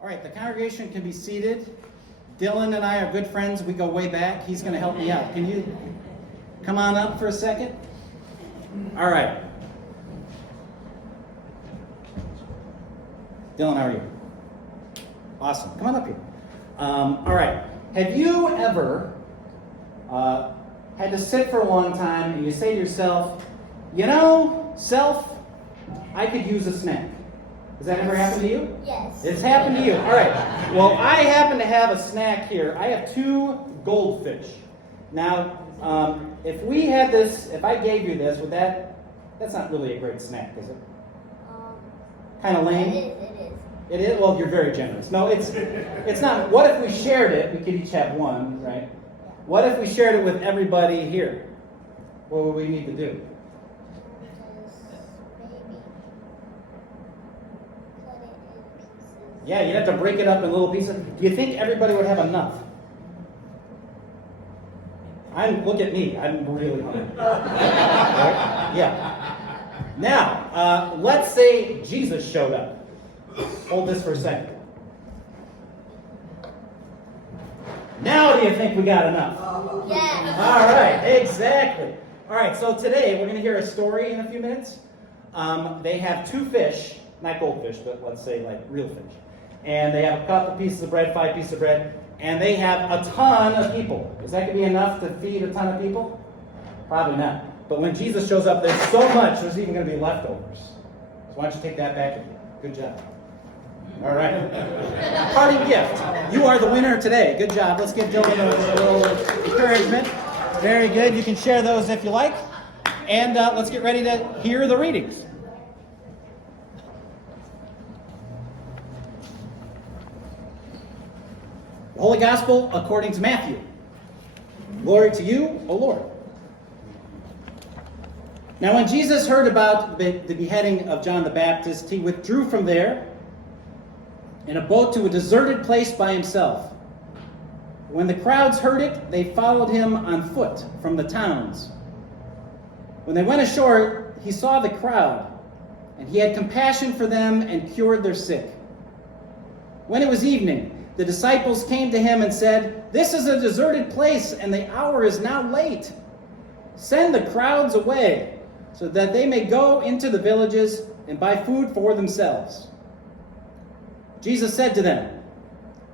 All right, the congregation can be seated. Dylan and I are good friends. We go way back. He's going to help me out. Can you come on up for a second? All right. Dylan, how are you? Awesome. Come on up here. All right. Have you ever had to sit for a long time and you say to yourself, you know, self, I could use a snack? Has that ever happened to you? Yes. It's happened to you. All right. Well, I happen to have a snack here. I have 2 goldfish. Now, if we had this, if I gave you this, would that's not really a great snack, is it? Kind of lame? It is. It is? Well, you're very generous. No, it's not. What if we shared it? We could each have one, right? What if we shared it with everybody here? What would we need to do? Yeah, you'd have to break it up in little pieces. Do you think everybody would have enough? Look at me. I'm really hungry. Right? Yeah. Now, let's say Jesus showed up. Hold this for a second. Now do you think we got enough? Yes. All right, exactly. All right, so today we're going to hear a story in a few minutes. They have 2 fish, not goldfish, but let's say like real fish. And they have a couple pieces of bread, 5 pieces of bread, and they have a ton of people. Is that going to be enough to feed a ton of people? Probably not. But when Jesus shows up, there's so much, there's even going to be leftovers. So why don't you take that back with you? Good job. All right. Parting gift. You are the winner today. Good job. Let's give Dylan a little encouragement. Very good. You can share those if you like. And let's get ready to hear the readings. The Holy Gospel according to Matthew. Glory to you, O Lord. Now when Jesus heard about the beheading of John the Baptist, he withdrew from there in a boat to a deserted place by himself. When the crowds heard it, they followed him on foot from the towns. When they went ashore, he saw the crowd, and he had compassion for them and cured their sick. When it was evening, the disciples came to him and said, "This is a deserted place, and the hour is now late. Send the crowds away, so that they may go into the villages and buy food for themselves." Jesus said to them,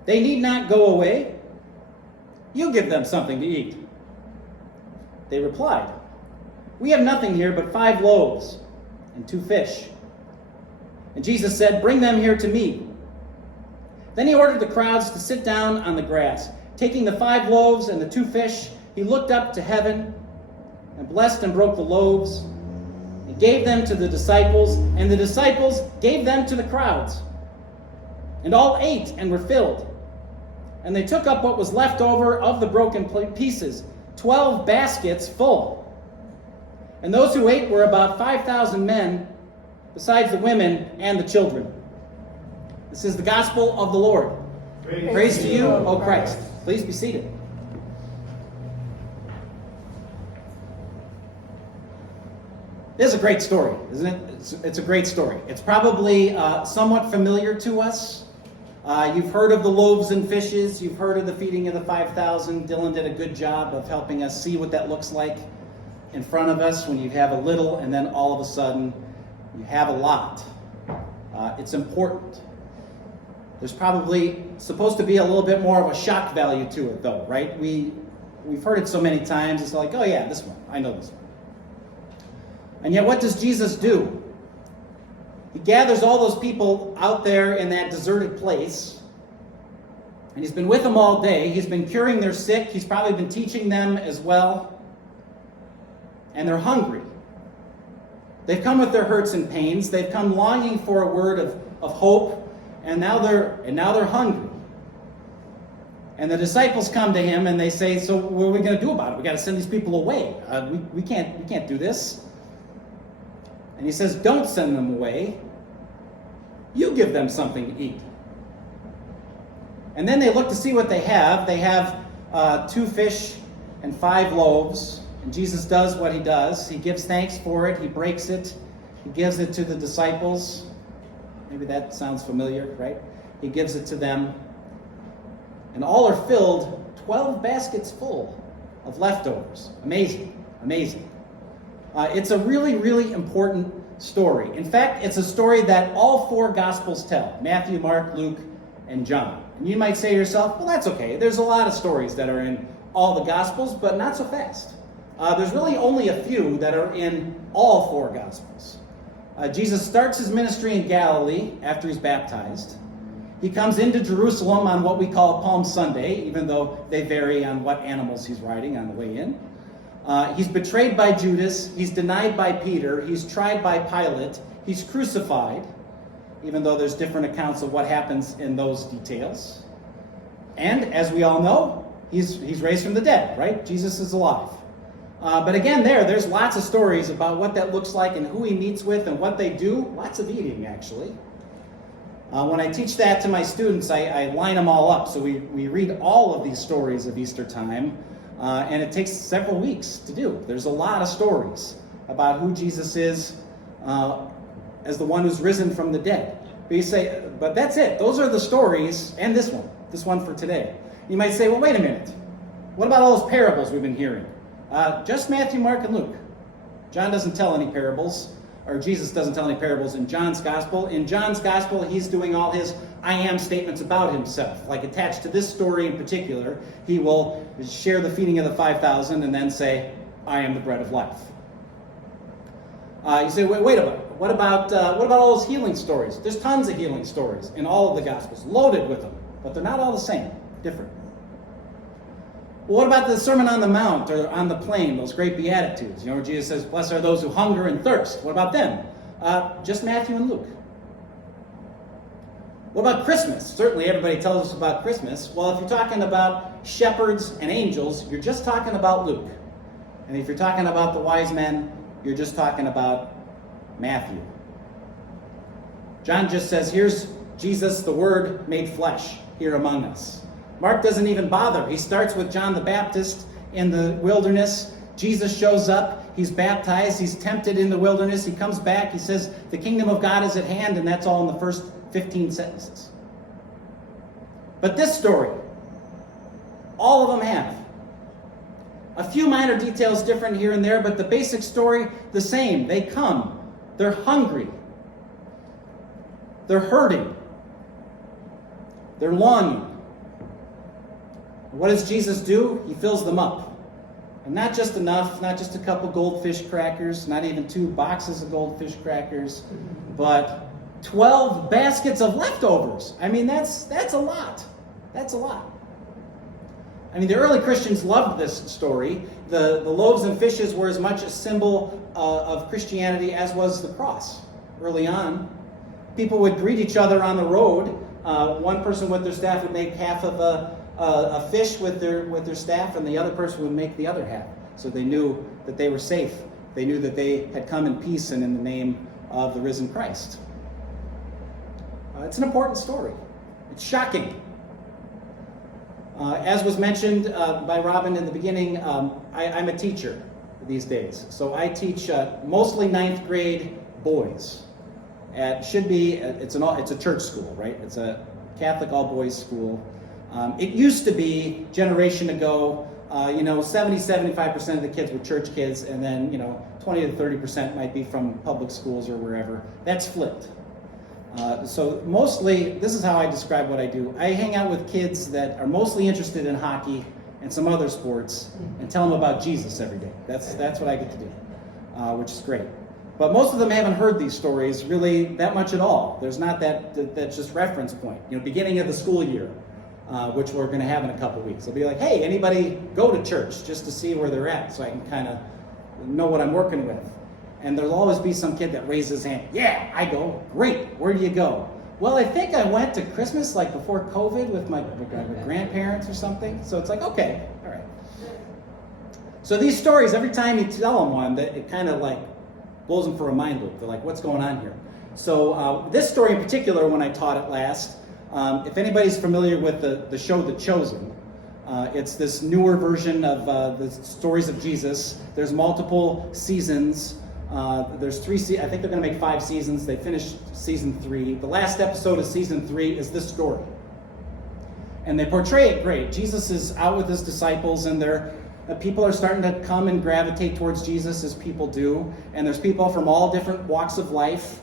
"They need not go away. You give them something to eat." They replied, "We have nothing here but 5 loaves and 2 fish." And Jesus said, "Bring them here to me." Then he ordered the crowds to sit down on the grass. Taking the 5 loaves and the 2 fish, he looked up to heaven and blessed and broke the loaves and gave them to the disciples, and the disciples gave them to the crowds. And all ate and were filled. And they took up what was left over of the broken pieces, 12 baskets full. And those who ate were about 5,000 men, besides the women and the children. This is the gospel of the Lord. Praise to you, O Christ. Please be seated. This is a great story, isn't it? It's a great story. It's probably somewhat familiar to us. You've heard of the loaves and fishes. You've heard of the feeding of the 5,000. Dylan did a good job of helping us see what that looks like in front of us when you have a little and then all of a sudden you have a lot. It's important. There's probably supposed to be a little bit more of a shock value to it, though, right? We've heard it so many times. It's like, oh yeah, this one. I know this one. And yet what does Jesus do? He gathers all those people out there in that deserted place, and he's been with them all day. He's been curing their sick. He's probably been teaching them as well. And they're hungry. They've come with their hurts and pains. They've come longing for a word of hope, and now they're hungry. And the disciples come to him and they say, "So what are we going to do about it? We got to send these people away. We can't do this." And he says, "Don't send them away. You give them something to eat." And then they look to see what they have. They have 2 fish and 5 loaves. And Jesus does what he does. He gives thanks for it. He breaks it. He gives it to the disciples. Maybe that sounds familiar, right? he gives it to them. And all are filled, 12 baskets full of leftovers. Amazing, amazing. It's a really, really important story. In fact, it's a story that all four Gospels tell: Matthew, Mark, Luke, and John. And you might say to yourself, well, that's okay. There's a lot of stories that are in all the Gospels, but not so fast. There's really only a few that are in all four Gospels. Jesus starts his ministry in Galilee after he's baptized. He comes into Jerusalem on what we call Palm Sunday, even though they vary on what animals he's riding on the way in. He's betrayed by Judas. He's denied by Peter. He's tried by Pilate. He's crucified, even though there's different accounts of what happens in those details. And as we all know, he's raised from the dead, right? Jesus is alive. But again, there's lots of stories about what that looks like and who he meets with and what they do. Lots of eating, actually. When I teach that to my students, I line them all up. So we read all of these stories of Easter time, and it takes several weeks to do. There's a lot of stories about who Jesus is as the one who's risen from the dead. But you say, but that's it. Those are the stories, and this one for today. You might say, well, wait a minute. What about all those parables we've been hearing? Just Matthew, Mark, and Luke. John doesn't tell any parables, or Jesus doesn't tell any parables in John's gospel. In John's gospel, he's doing all his I am statements about himself. Like attached to this story in particular, he will share the feeding of the 5,000 and then say, I am the bread of life. You say, wait a minute. What about all those healing stories? There's tons of healing stories in all of the Gospels, loaded with them, but they're not all the same, different. Well, what about the Sermon on the Mount or on the plain, those great Beatitudes, where Jesus says, blessed are those who hunger and thirst. What about them? Just Matthew and Luke. What about Christmas? Certainly everybody tells us about Christmas. Well, if you're talking about shepherds and angels, you're just talking about Luke. And if you're talking about the wise men, you're just talking about Matthew. John just says, here's Jesus, the Word made flesh, here among us. Mark doesn't even bother. He starts with John the Baptist in the wilderness. Jesus shows up. He's baptized. He's tempted in the wilderness. He comes back. He says, the kingdom of God is at hand, and that's all in the first 15 sentences. But this story, all of them have. A few minor details different here and there, but the basic story, the same. They come. They're hungry. They're hurting. They're longing. What does Jesus do? He fills them up. And not just enough, not just a couple goldfish crackers, not even 2 boxes of goldfish crackers, but 12 baskets of leftovers. I mean, that's a lot. That's a lot. I mean, the early Christians loved this story. The loaves and fishes were as much a symbol of Christianity as was the cross. Early on, people would greet each other on the road. One person with their staff would make half of a fish with their staff, and the other person would make the other half. So they knew that they were safe. They knew that they had come in peace and in the name of the risen Christ. It's an important story. It's shocking. As was mentioned by Robin in the beginning, I'm a teacher these days. So I teach mostly 9th grade boys. It's a church school, right? It's a Catholic all-boys school. It used to be, generation ago, 70-75% of the kids were church kids, and then 20 to 30% might be from public schools or wherever. That's flipped. So mostly, this is how I describe what I do. I hang out with kids that are mostly interested in hockey and some other sports, and tell them about Jesus every day. That's what I get to do, which is great. But most of them haven't heard these stories really that much at all. There's not that's just reference point. Beginning of the school year, which we're going to have in a couple weeks. They'll be like, hey, anybody go to church just to see where they're at, so I can kind of know what I'm working with. And there'll always be some kid that raises his hand. Yeah, I go. Great. Where do you go? Well, I think I went to Christmas before COVID with my grandparents or something. So it's like, okay, all right. So these stories, every time you tell them one, that it kind of blows them for a mind loop. They're like, what's going on here? So this story in particular, when I taught it last, if anybody's familiar with the show The Chosen, it's this newer version of the stories of Jesus. There's multiple seasons. There's 3 I think they're going to make 5 seasons. They finished season 3. The last episode of season 3 is this story. And they portray it great. Jesus is out with his disciples, and people are starting to come and gravitate towards Jesus, as people do. And there's people from all different walks of life.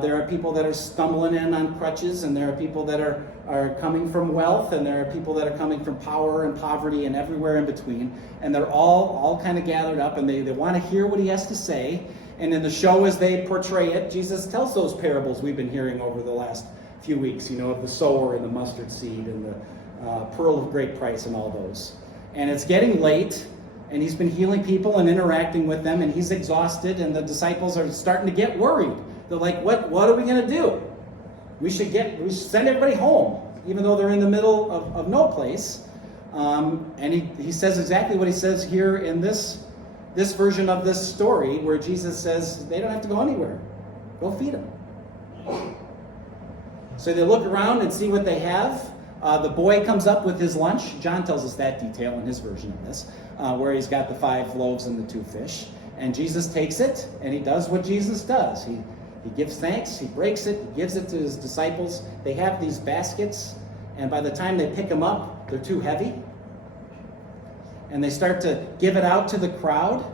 There are people that are stumbling in on crutches, and there are people that are coming from wealth, and there are people that are coming from power and poverty and everywhere in between. And they're all kind of gathered up, and they want to hear what he has to say. And in the show, as they portray it, Jesus tells those parables we've been hearing over the last few weeks, of the sower and the mustard seed and the pearl of great price and all those. And it's getting late, and he's been healing people and interacting with them, and he's exhausted, and the disciples are starting to get worried. They're like, what are we going to do? We should send everybody home, even though they're in the middle of no place. And he says exactly what he says here in this version of this story, where Jesus says they don't have to go anywhere. Go feed them. So they look around and see what they have. The boy comes up with his lunch. John tells us that detail in his version of this, where he's got the 5 loaves and the 2 fish. And Jesus takes it, and he does what Jesus does. He gives thanks, he breaks it, he gives it to his disciples. They have these baskets, and by the time they pick them up, they're too heavy. And they start to give it out to the crowd.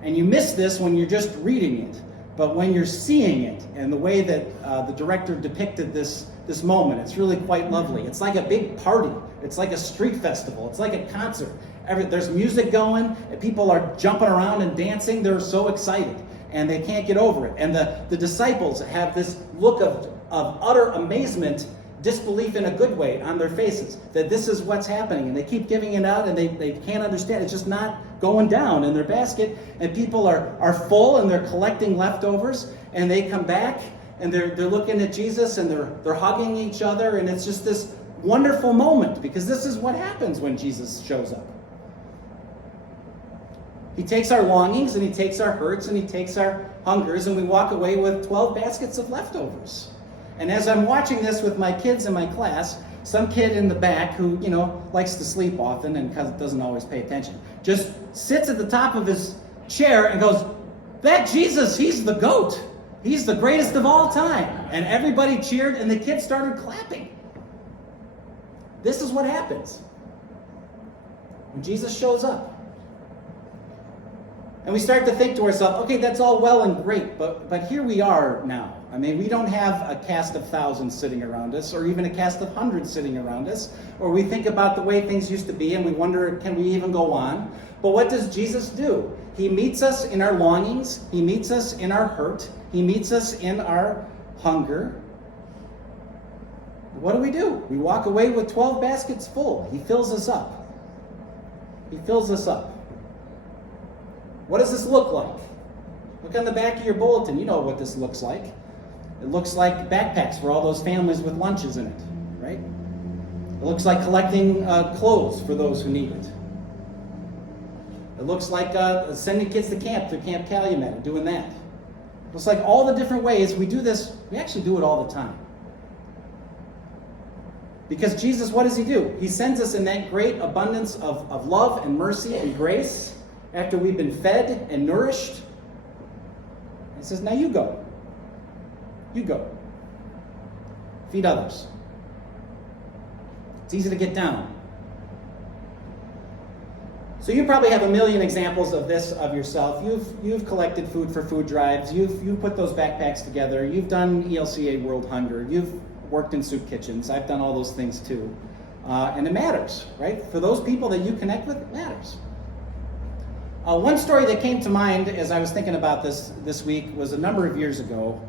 And you miss this when you're just reading it. But when you're seeing it, and the way that the director depicted this moment, it's really quite lovely. It's like a big party. It's like a street festival. It's like a concert. There's music going, and people are jumping around and dancing. They're so excited, and they can't get over it. And the disciples have this look of utter amazement, disbelief in a good way on their faces, that this is what's happening. And they keep giving it out, and they can't understand. It's just not going down in their basket. And people are full, and they're collecting leftovers, and they come back, and they're looking at Jesus, and they're hugging each other, and it's just this wonderful moment, because this is what happens when Jesus shows up. He takes our longings, and he takes our hurts, and he takes our hungers, and we walk away with 12 baskets of leftovers. And as I'm watching this with my kids in my class, some kid in the back who, likes to sleep often and doesn't always pay attention, just sits at the top of his chair and goes, "That Jesus, he's the GOAT. He's the greatest of all time." And everybody cheered, and the kids started clapping. This is what happens when Jesus shows up. And we start to think to ourselves, okay, that's all well and great, but here we are now. I mean, we don't have a cast of thousands sitting around us, or even a cast of hundreds sitting around us, or we think about the way things used to be, and we wonder, can we even go on? But what does Jesus do? He meets us in our longings. He meets us in our hurt. He meets us in our hunger. What do? We walk away with 12 baskets full. He fills us up. He fills us up. What does this look like? Look on the back of your bulletin. You know what this looks like. It looks like backpacks for all those families with lunches in it, right? It looks like collecting clothes for those who need it. It looks like sending kids to camp, through Camp Calumet, and doing that. It looks like all the different ways we do this. We actually do it all the time. Because Jesus, what does he do? He sends us in that great abundance of love and mercy and grace after we've been fed and nourished. He says, now you go. You go. Feed others. It's easy to get down. So you probably have a million examples of this of yourself. You've collected food for food drives. You've put those backpacks together. You've done ELCA World Hunger. You've worked in soup kitchens. I've done all those things too. And it matters, right? For those people that you connect with, it matters. One story that came to mind as I was thinking about this week was a number of years ago.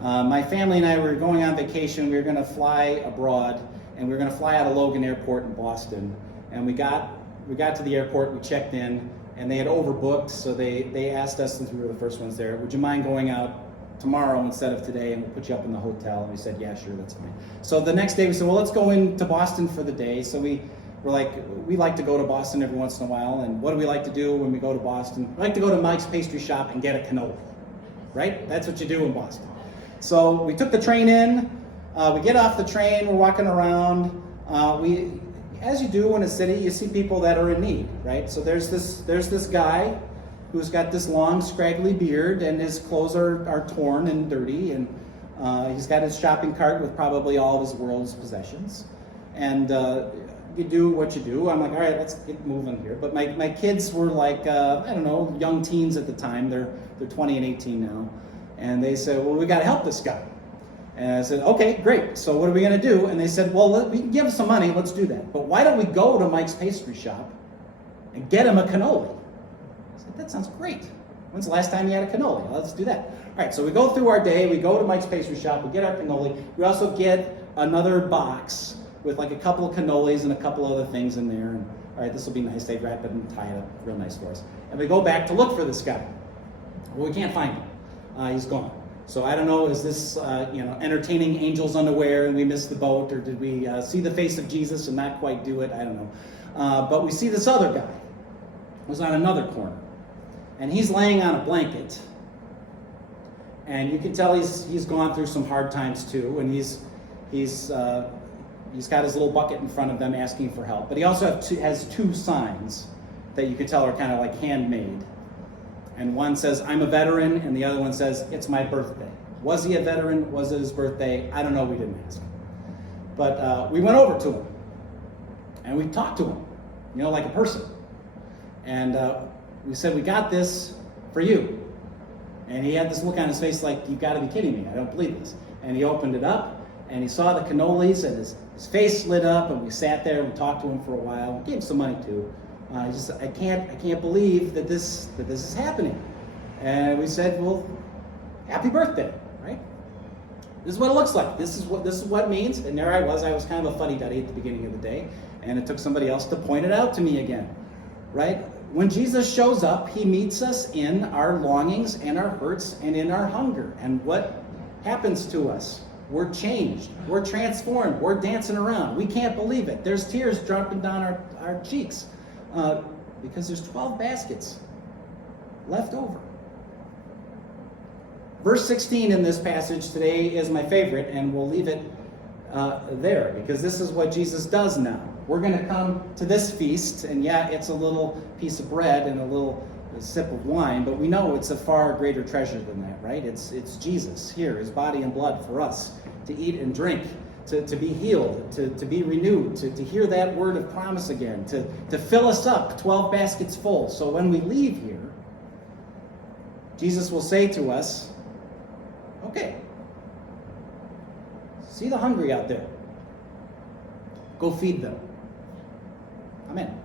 My family and I were going on vacation. We were going to fly abroad, and we were going to fly out of Logan Airport in Boston. And we got to the airport, we checked in, and they had overbooked, so they asked us, since we were the first ones there, would you mind going out tomorrow instead of today, and we'll put you up in the hotel? And we said, yeah, sure, that's fine. So the next day we said, well, let's go into Boston for the day. So we like to go to Boston every once in a while, and what do we like to do when we go to Boston? We like to go to Mike's Pastry Shop and get a cannoli, right? That's what you do in Boston. So we took the train in, we get off the train, we're walking around, as you do in a city, you see people that are in need, right? So there's this guy who's got this long, scraggly beard, and his clothes are torn and dirty, and he's got his shopping cart with probably all of his world's possessions. And you do what you do. I'm like, all right, let's get moving here. But my kids were like, I don't know, young teens at the time. They're 20 and 18 now. And they said, well, we got to help this guy. And I said, okay, great. So what are we going to do? And they said, well, we can give him some money. Let's do that. But why don't we go to Mike's pastry shop and get him a cannoli? I said, that sounds great. When's the last time you had a cannoli? Let's do that. All right, so we go through our day. We go to Mike's pastry shop. We get our cannoli. We also get another box with like a couple of cannolis and a couple other things in there. And all right, this will be nice. They wrap it and tie it up real nice for us. And we go back to look for this guy. Well, we can't find him. He's gone. So I don't know, is this entertaining angels unaware and we missed the boat, or did we see the face of Jesus and not quite do it? I don't know. But we see this other guy who's on another corner. And he's laying on a blanket. And you can tell he's gone through some hard times too. And he's got his little bucket in front of them asking for help. But he also has two signs that you could tell are kind of like handmade. And one says, I'm a veteran, and the other one says, it's my birthday. Was he a veteran? Was it his birthday? I don't know, we didn't ask. But we went over to him, and we talked to him, like a person. And we said, we got this for you. And he had this look on his face like, you've got to be kidding me, I don't believe this. And he opened it up, and he saw the cannolis, and his face lit up, and we sat there and we talked to him for a while. We gave him some money too. I can't believe that this is happening. And we said, well, happy birthday, right? This is what it looks like. This is what it means. And there I was kind of a fuddy-duddy at the beginning of the day, and it took somebody else to point it out to me again, right? When Jesus shows up, he meets us in our longings and our hurts and in our hunger. And what happens to us? We're changed. We're transformed. We're dancing around. We can't believe it. There's tears dropping down our cheeks. Because there's 12 baskets left over. Verse 16 in this passage today is my favorite, and we'll leave it there, because this is what Jesus does now. We're going to come to this feast, and yeah, it's a little piece of bread and a little sip of wine, but we know it's a far greater treasure than that, right? It's Jesus here, his body and blood for us to eat and drink. To be healed, to be renewed, to hear that word of promise again, to fill us up, 12 baskets full. So when we leave here, Jesus will say to us, okay, see the hungry out there. Go feed them. Amen.